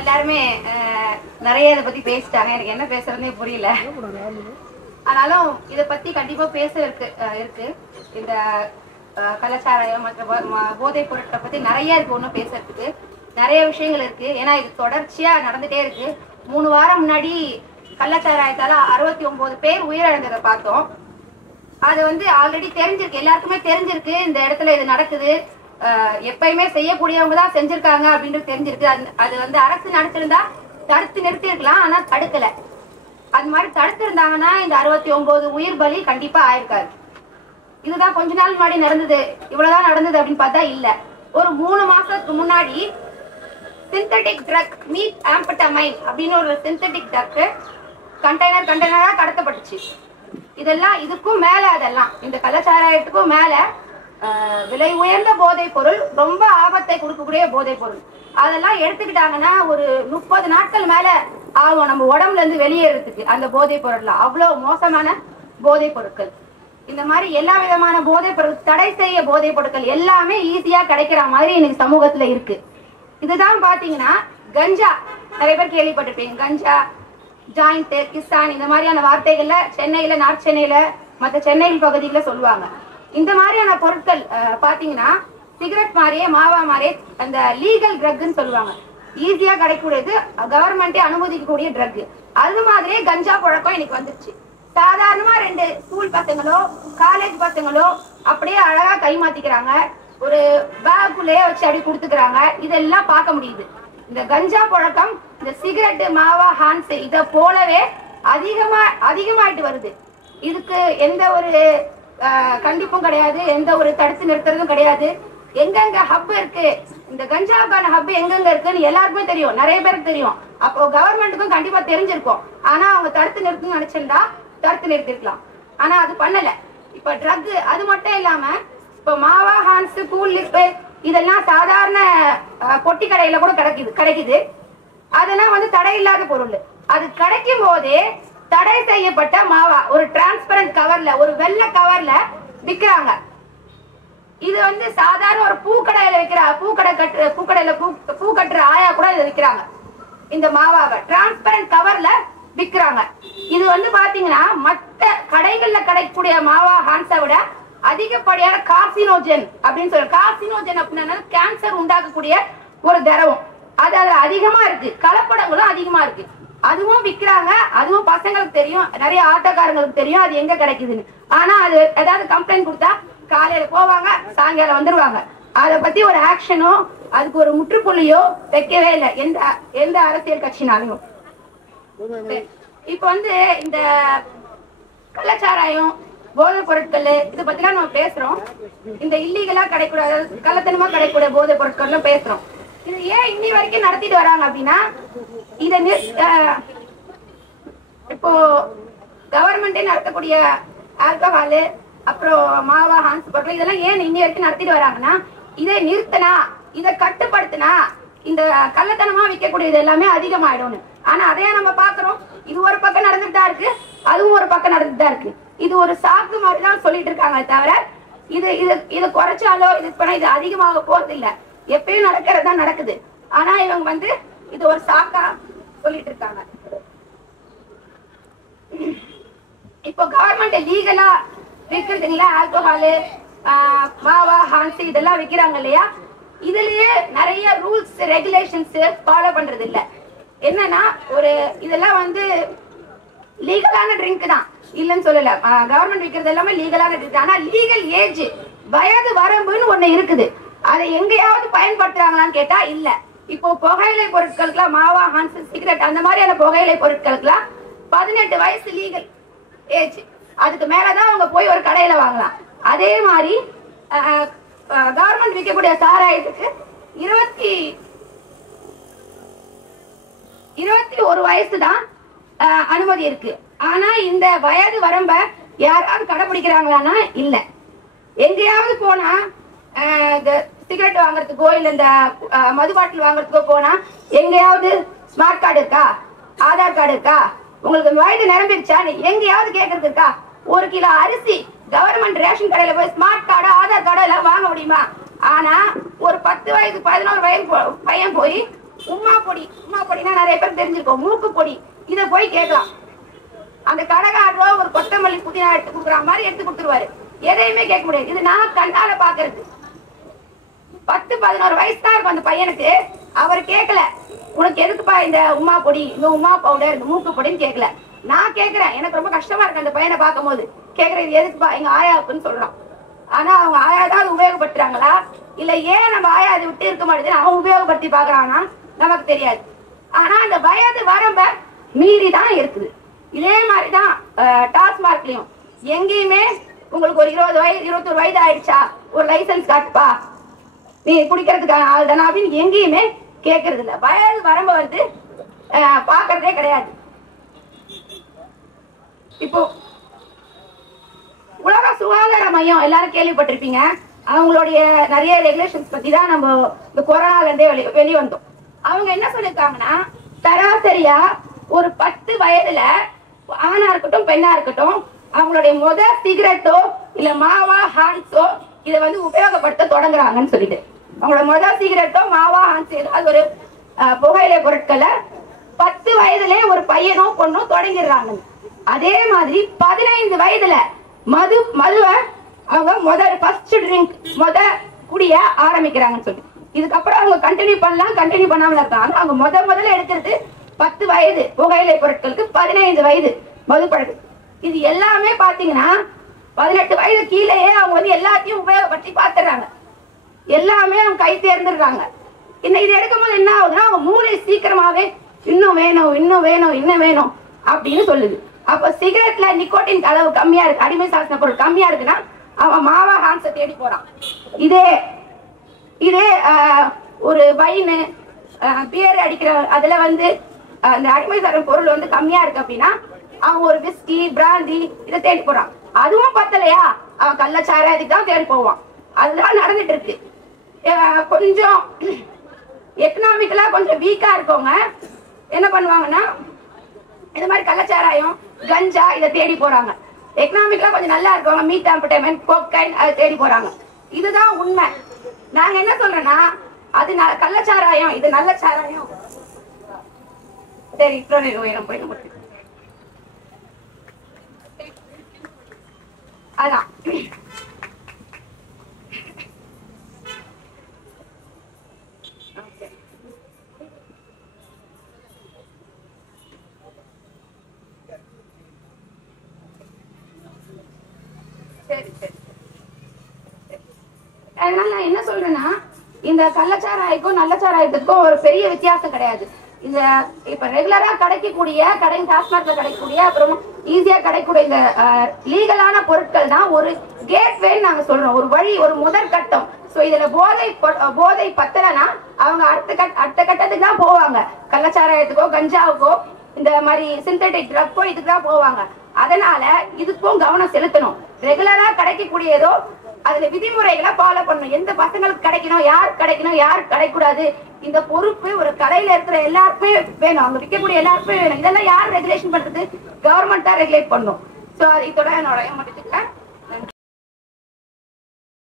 எல்லாருமே நிறைய இதை பத்தி பேசிட்டாங்க. எனக்கு என்ன பேசுறதுனே புரியல. ஆனாலும் இதை பத்தி கண்டிப்பா பேச இருக்கு. இந்த கலாச்சாரம் மற்ற போதைப் பொருட்களை பத்தி நிறைய இருக்கு. ஒன்னும் பேசுறதுக்கு நிறைய விஷயங்கள் இருக்கு. ஏன்னா இது தொடர்ச்சியா நடந்துட்டே இருக்கு. 3 வாரம் முன்னாடி கள்ளச்சாராயத்தால 69 பேர் உயிரிழந்ததை பார்த்தோம். அது ஆல்ரெடி தெரிஞ்சிருக்கு, எல்லாருக்குமே தெரிஞ்சிருக்கு இந்த இடத்துல இது நடக்குது. எப்பயுமே செய்யக்கூடியவங்க தான் செஞ்சிருக்காங்க அப்படின்றது தெரிஞ்சிருக்கு. அது அரசு நினைச்சிருந்தா தடுத்து நிறுத்தி இருக்கலாம், ஆனா தடுக்கல. அது மாதிரி தடுத்து இருந்தாங்கன்னா இந்த 69 உயிர் பலி கண்டிப்பா ஆயிருக்காரு. இதுதான் கொஞ்ச நாள் முன்னாடி நடந்தது, இவ்வளவுதான் நடந்தது அப்படின்னு பார்த்தா இல்ல. ஒரு 3 மாசத்துக்கு முன்னாடி சிந்தட்டிக் ட்ரக் மீத் ஆம்பட்டமைன் அப்படின்னு ஒரு சிந்தட்டிக் ட்ரக் கண்டெய்னரா கடத்தப்பட்டுச்சு. இதெல்லாம் இதுக்கும் மேல, அதெல்லாம் இந்த கலாச்சாரத்துக்கும் மேல விலை உயர்ந்த போதைப் பொருள், ரொம்ப ஆபத்தை கொடுக்கக்கூடிய போதைப் பொருள். அதெல்லாம் எடுத்துக்கிட்டாங்கன்னா ஒரு 30 நாட்கள் மேல ஆகும் நம்ம உடம்புல இருந்து வெளியேறதுக்கு. அந்த போதைப் பொருள்ல அவ்வளவு மோசமான போதைப் பொருட்கள். இந்த மாதிரி எல்லா விதமான போதைப் பொருள், தடை செய்ய போதைப் பொருட்கள் எல்லாமே ஈஸியா கிடைக்கிற மாதிரி இன்னைக்கு சமூகத்துல இருக்கு. இதுதான் பாத்தீங்கன்னா கஞ்சா. நிறைய பேர் கேள்விப்பட்டிருப்பீங்க. கஞ்சா, ஜாயிண்ட், கிசான், இந்த மாதிரியான வார்த்தைகள்ல சென்னையில, நார்த் சென்னையில, மற்ற சென்னை பகுதியில சொல்லுவாங்க. இந்த மாதிரியான பொருட்கள் பாத்தீங்கன்னா சிகரெட் மாதிரியே, மாவா மாதிரியே அந்த லீகல் ட்ரக்னு சொல்லுவாங்க. ஈஸியா கிடைக்கக்கூடியது, கவர்மெண்டே அனுமதிக்கக்கூடிய ட்ரக். அது மாதிரியே கஞ்சா பழக்கம் இன்னைக்கு வந்துருச்சு. சாதாரணமா 2 ஸ்கூல் பசங்களோ காலேஜ் பசங்களோ அப்படியே அழகா கை மாத்திக்கிறாங்க, ஒரு பேக்குள்ளே வச்சு அப்படி கொடுத்துக்கிறாங்க. இதெல்லாம் பார்க்க முடியுது. இந்த கஞ்சா பழக்கம், இந்த சிகரெட், மாவா, ஹான்ஸ் இத போலவே அதிகமாயிட்டு வருது. இதுக்கு எந்த ஒரு கண்டிப்பும் கிடையாது, எந்த ஒரு தடுத்து நிறுத்துறதும் கிடையாது. எங்கெங்க ஹப் இருக்கு, இந்த கஞ்சாவுக்கான ஹப் எங்கெங்க இருக்குன்னு எல்லாருக்குமே தெரியும், நிறைய பேருக்கு தெரியும். அப்போ கவர்மெண்ட்டுக்கும் கண்டிப்பா தெரிஞ்சிருக்கும். ஆனா அவங்க தடுத்து நிறுத்துன்னு நினைச்சிருந்தா தடுத்து நிறுத்திருக்கலாம். ஆனா அது பண்ணல. இப்ப ட்ரக் அது மட்டும் இல்லாம இப்ப மாவா, ஹான்ஸ், கூல் லிப் இதெல்லாம் சாதாரண பொட்டி கடையில கூட கிடைக்குது. அதெல்லாம் தடை இல்லாத பொருள். அது கிடைக்கும் போதே தடை செய்யப்பட்ட மாவா ஒரு டிரான்ஸ்பரண்ட் கவர்ல, ஒரு வெள்ளை கவர்ல விக்கிறாங்க. இது சாதாரண ஒரு பூக்கடையில விற்கிற பூக்கடையில பூ கட்டுற ஆயா கூட இதை விற்கிறாங்க. இந்த மாவாவை டிரான்ஸ்பரண்ட் கவர்ல விற்கிறாங்க. இது பாத்தீங்கன்னா மற்ற கடைகள்ல கிடைக்கக்கூடிய மாவா, ஹான்ஸை விட அதிகப்படியான கார்சினோஜன் அப்படின்னு சொல்ற. கார்சினோஜன் அப்படின்னா கேன்சர் உண்டாக்கக்கூடிய ஒரு திரவம். அது அதுல அதிகமா இருக்கு. கலப்படங்களும் அதிகமா இருக்கு. அதுவும் விற்கிறாங்க. அதுவும் பசங்களுக்கு தெரியும், நிறைய ஆட்டோக்காரங்களுக்கு தெரியும் அது எங்க கிடைக்குதுன்னு. ஆனா அது ஏதாவது கம்ப்ளைண்ட் கொடுத்தா காலையில போவாங்க, சாயங்காலம் வந்துருவாங்க. அதை பத்தி ஒரு ஆக்ஷனோ அதுக்கு ஒரு முற்றுப்புள்ளியோ வைக்கவே இல்லை எந்த அரசியல் கட்சினாலும். இப்ப இந்த கள்ளச்சாராயம், போதைப் பொருட்கள் இதை பத்திலாம் நம்ம பேசுறோம். இந்த இல்லீகலா கிடைக்கூடாது, கள்ளத்தனமா கிடைக்கூடிய போதைப் பொருட்கள் பேசுறோம். இது ஏன் இன்னி வரைக்கும் நடத்திட்டு வராங்க அப்படின்னா, இத இப்போ கவர்மெண்டே நடத்தக்கூடிய ஆல்கஹால், அப்புறம் மாவா, ஹான்ஸ் பொருட்கள் இதெல்லாம் ஏன் இன்னி வரைக்கும் நடத்திட்டு வராங்கன்னா, இதை நிறுத்தினா, இதை கட்டுப்படுத்தினா இந்த கள்ளத்தனமா விற்கக்கூடியது எல்லாமே அதிகமாயிடும். ஆனா அதையா நம்ம பாக்குறோம். இது ஒரு பக்கம் நடந்துட்டு தான் இருக்கு, அதுவும் ஒரு பக்கம் நடந்துட்டு தான் இருக்கு. இது ஒரு சாக்கு மாதிரிதான் சொல்லிட்டு இருக்காங்க தவிர இது குறைச்சாலோ இது அதிகமாக போறது இல்ல. எப்பயும் நடக்கிறதா நடக்குது. ஆனா இவங்க இது ஒரு சாக்கா சொல்லிட்டு இருக்காங்க. இப்போ கவர்மெண்ட் லீகலா விற்கிறதுங்களா ஆல்கஹாலு, மாவா, ஹான்ஸ் இதெல்லாம் விற்கிறாங்க இல்லையா, இதுலயே நிறைய ரூல்ஸ் ரெகுலேஷன்ஸ் ஃபாலோ பண்றது இல்ல. என்னன்னா ஒரு இதெல்லாம் லீகலான ட்ரிங்க் தான், இல்லன்னு சொல்லல. கவர்மெண்ட் விற்கிறது எல்லாமே லீகலான ட்ரிங்க். ஆனா லீகல் ஏஜ், வயது வரம்புன்னு ஒண்ணு இருக்குது. அதை எங்கேயாவது பயன்படுத்துறாங்களான்னு கேட்டா இல்ல. இப்போ புகையிலை பொருட்களுக்குலாம், மாவா, ஹான்ஸ், சிகரெட் அந்த மாதிரியான புகையிலை பொருட்களுக்குலாம் 18 வயசு லீகல் ஏஜ். அதுக்கு மேலதான் அவங்க போய் ஒரு கடையில வாங்கலாம். அதே மாதிரி கவர்மெண்ட் விற்கக்கூடிய சாராயத்துக்கு 21 வயசு தான் அனுமதி இருக்கு. ஆனா இந்த வயது வரம்ப யாராவது கடைபிடிக்கிறாங்களான்னா இல்ல. எங்கேயாவது போனா சிகரெட் வாங்குறதுக்கோ இல்ல இந்த மது பாட்டில் வாங்குறதுக்கோ போனா எங்கேயாவது ஸ்மார்ட் கார்டு இருக்கா, ஆதார் கார்டு இருக்கா, உங்களுக்கு வயது நிரம்பிருச்சா எங்கேயாவது கேட்கறது இருக்கா? 1 கிலோ அரிசி கவர்மெண்ட் ரேஷன் கடையில போய் ஸ்மார்ட் கார்டு, ஆதார் கார்டு எல்லாம் வாங்க முடியுமா? ஆனா ஒரு 10 வயது 11 வயது பையன் போய் உமா பொடினா நிறைய பேர் தெரிஞ்சிருக்கோம், மூக்கு பொடி. இத போய் கேட்கலாம். அந்த கடைக்காரரோ ஒரு கொத்தமல்லி புதினா எடுத்து கொடுக்குற மாதிரி எடுத்து கொடுத்துருவாரு. எதையுமே கேட்க முடியாது. இது நான் கண்ணால பாக்குறது. 10-11 வயசு தான் இருக்கும் அந்த பையனுக்கு. அவர் கேட்கல, உனக்கு எதுக்குப்பா இந்த உமா பொடி, இந்த உமா பவுடர், இந்த மூக்கு பொடின்னு கேட்கல. நான் கேட்கிறேன். எனக்கு ரொம்ப கஷ்டமா இருக்கு அந்த பையனை பார்க்கும் போது. கேட்கறேன், இது எதுக்குப்பா? எங்க ஆயாவுக்குன்னு சொல்றான். ஆனா அவங்க ஆயா தான் அது உபயோகப்படுத்துறாங்களா இல்ல ஏன் நம்ம ஆயா அதை விட்டு இருக்க மாட்டேங்குது அவன் உபயோகப்படுத்தி பாக்குறான்னா நமக்கு தெரியாது. ஆனா அந்த வயது வரம்ப மீறி தான் இருக்குது. இதே மாதிரிதான் டாஸ்மார்க்லயும் எங்கேயுமே உங்களுக்கு ஒரு 20 வயது 21 வயது ஆயிடுச்சா ஒரு லைசன்ஸ் காட்டுப்பா, நீ குடிக்கிறதுக்கான ஆள் தானே அப்படின்னு எங்கேயுமே கேட்கறது இல்ல. வயது வரம்பு வந்து பாக்குறதே கிடையாது. இப்போ உலக சுகாதார மையம் எல்லாரும் கேள்விப்பட்டிருப்பீங்க. அவங்களுடைய நிறைய ரெகுலேஷன்ஸ் பத்தி தான் நம்ம இந்த கொரோனால இருந்தே வெளிவந்தோம். அவங்க என்ன சொல்லிருக்காங்கன்னா, சராசரியா ஒரு 10 வயதுல ஆணா இருக்கட்டும் பெண்ணா இருக்கட்டும் அவங்களுடைய சிகரெட்டோ இல்ல மாவா ஹான்ஸோ இதை வந்து உபயோகப்படுத்த தொடங்குறாங்கன்னு சொல்லிட்டு, அவங்களோட சிகரெட்டோ மாவா ஹான்ஸ் ஏதாவது ஒரு புகையிலை பொருட்களை 10 வயதுல ஒரு பையனோ பொண்ணோ தொடங்கிடுறாங்க. அதே மாதிரி 15 வயதுல மதுவை அவங்க ஃபர்ஸ்ட் ட்ரிங்க் குடிய ஆரம்பிக்கிறாங்கன்னு சொல்லி, இதுக்கப்புறம் அவங்க கண்டினியூ பண்ணலாம், கண்டினியூ பண்ணாமல இருக்காங்க. அவங்க முதல்ல எடுக்கிறது 10 வயது புகையிலை பொருட்களுக்கு, 15 வயது மது பழக்கம். இது எல்லாமே பாத்தீங்கன்னா 18 வயது கீழேயே அவங்க வந்து எல்லாத்தையும் உபயோகப்படுத்தி பாத்துறாங்க. எல்லாமே அவங்க கை தேர்ந்துடுறாங்க. இது எடுக்கும் போது என்ன ஆகுதுன்னா அவங்க மூளை சீக்கிரமாவே இன்னும் வேணும் இன்னும் வேணும் இன்னும் வேணும் அப்படின்னு சொல்லுது. அப்ப சிகரெட்ல நிக்கோட்டின் அளவு கம்மியா இருக்கு, அடிமை சாசன பொருள் கம்மியா இருக்குன்னா அவன் மாவா ஹான்ஸை தேடி போறான். இதே ஒரு வைனு பியர் அடிக்கிற அதுல வந்து அந்த அடிமை சாசன பொருள் வந்து கம்மியா இருக்கு அப்படின்னா அவன் ஒரு விஸ்கி பிராந்தி இதை தேடி போறான். அதுவும் பத்தலையா அவன் கள்ளச்சாராயத்துக்கு தான் தேடி போவான். அதுதான் நடந்துட்டு இருக்கு. கொஞ்சம் எக்கனாமிக்கலா கொஞ்சம் வீக்கா இருக்கவங்க என்ன பண்ணுவாங்கன்னா இந்த மாதிரி கள்ளச்சாராயம் கஞ்சா இதை தேடி போறாங்க. எக்கனாமிக்கலா கொஞ்சம் நல்லா இருக்கவங்க மீத்தாம்பட்டமைன் கோக்கைன் அதை தேடி போறாங்க. இதுதான் உண்மை. நாங்க என்ன சொல்றேன்னா அது கள்ளச்சாராயம், இது நல்ல சாராயம். சரி போய் அதான் அதனால நான் என்ன சொல்றேன்னா இந்த கள்ளச்சாராயக்கும் நல்ல சாராயத்துக்கும் ஒரு பெரிய வித்தியாசம் கிடையாது. இந்த இப்ப ரெகுலரா கிடைக்கக்கூடிய டாஸ்மாக்ல கிடைக்கக்கூடிய அப்புறம் ஈஸியா கிடைக்கக்கூடிய இந்த லீகலான பொருட்கள் தான் ஒரு கேட்வேன்னு நாங்க சொல்றோம், ஒரு வழி, ஒரு முதல் கட்டம். சோ இதுல போதை பத்தலைன்னா அவங்க அடுத்த கட்டத்துக்கு தான் போவாங்க. கள்ளச்சாராயத்துக்கோ கஞ்சாவுக்கோ இந்த மாதிரி சிந்தட்டிக் ட்ரக்கோ இதுக்கு தான் போவாங்க. அதனால இதுக்கும் கவனம் செலுத்தணும். ரெகுலரா கிடைக்கக்கூடியதோ அதுல விதிமுறைகளை ஃபாலோ பண்ணணும். எந்த பசங்களுக்கு கிடைக்கணும், யார் கிடைக்கூடாது, இந்த பொறுப்பு ஒரு கடையில இருக்கிற எல்லாருக்குமே வேணும், அங்க விற்கக்கூடிய எல்லாருக்குமே வேணும். இதெல்லாம் யார் ரெகுலேஷன் பண்றது? கவர்மெண்ட் தான் ரெகுலேட் பண்ணும். சோ இதோட என்னோட முடிச்சுக்கிறேன்.